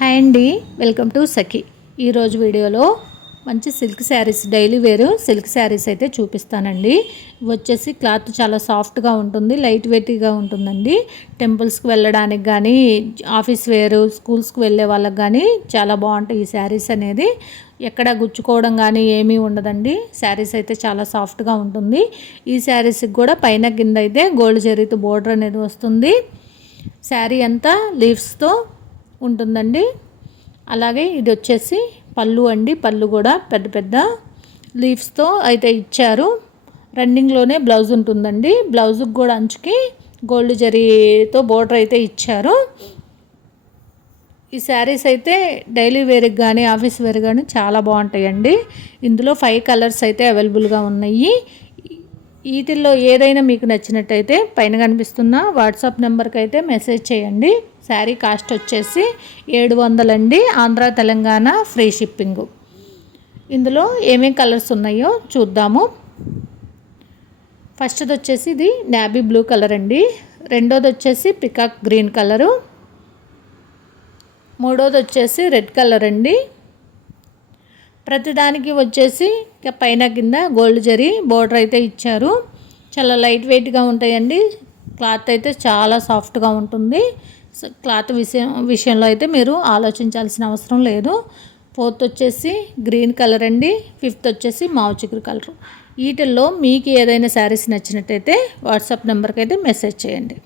Hi అండి, welcome to సఖీ. ఈరోజు వీడియోలో మంచి silk sarees, daily wear silk sarees అయితే చూపిస్తానండి. ఇవి వచ్చేసి క్లాత్ చాలా సాఫ్ట్గా ఉంటుంది, లైట్ వెయిట్గా ఉంటుందండి. టెంపుల్స్కి వెళ్ళడానికి కానీ, ఆఫీస్ వేర్, స్కూల్స్కి వెళ్ళే వాళ్ళకి కానీ చాలా బాగుంటాయి ఈ శారీస్ అనేది. ఎక్కడ గుచ్చుకోవడం కానీ ఏమీ ఉండదండి. శారీస్ అయితే చాలా సాఫ్ట్గా ఉంటుంది. ఈ శారీస్కి కూడా పైన కింద అయితే గోల్డ్ జరీతో బోర్డర్ అనేది వస్తుంది. శారీ అంతా లీవ్స్తో ఉంటుందండి. అలాగే ఇది వచ్చేసి పళ్ళు అండి. పళ్ళు కూడా పెద్ద పెద్ద లీవ్స్తో అయితే ఇచ్చారు. రన్నింగ్లోనే బ్లౌజ్ ఉంటుందండి. బ్లౌజ్కి కూడా అంచుకి గోల్డ్ జరీతో బోర్డర్ అయితే ఇచ్చారు. ఈ శారీస్ అయితే డైలీ వేర్కి కానీ, ఆఫీస్ వేర్ కానీ చాలా బాగుంటాయండి. ఇందులో 5 కలర్స్ అయితే అవైలబుల్గా ఉన్నాయి. వీటిల్లో ఏదైనా మీకు నచ్చినట్టయితే పైన కనిపిస్తున్న వాట్సాప్ నెంబర్కి అయితే మెసేజ్ చేయండి. శారీ కాస్ట్ వచ్చేసి 700 అండి. Andhra Telangana free shipping. ఇందులో ఏమేం కలర్స్ ఉన్నాయో చూద్దాము. ఫస్ట్ది వచ్చేసి ఇది నాబీ బ్లూ కలర్ అండి. రెండోది వచ్చేసి పికాక్ గ్రీన్ కలరు. మూడోది వచ్చేసి రెడ్ కలర్ అండి. ప్రతిదానికి వచ్చేసి పైన కింద గోల్డ్ జరీ బోర్డర్ అయితే ఇచ్చారు. చాలా లైట్ వెయిట్గా ఉంటాయండి. క్లాత్ అయితే చాలా సాఫ్ట్గా ఉంటుంది. క్లాత్ విషయంలో అయితే మీరు ఆలోచించాల్సిన అవసరం లేదు. ఫోర్త్ వచ్చేసి గ్రీన్ కలర్ అండి. ఫిఫ్త్ వచ్చేసి మావు చిగురు కలరు. వీటిల్లో మీకు ఏదైనా శారీస్ నచ్చినట్టయితే వాట్సాప్ నెంబర్కి అయితే మెసేజ్ చేయండి.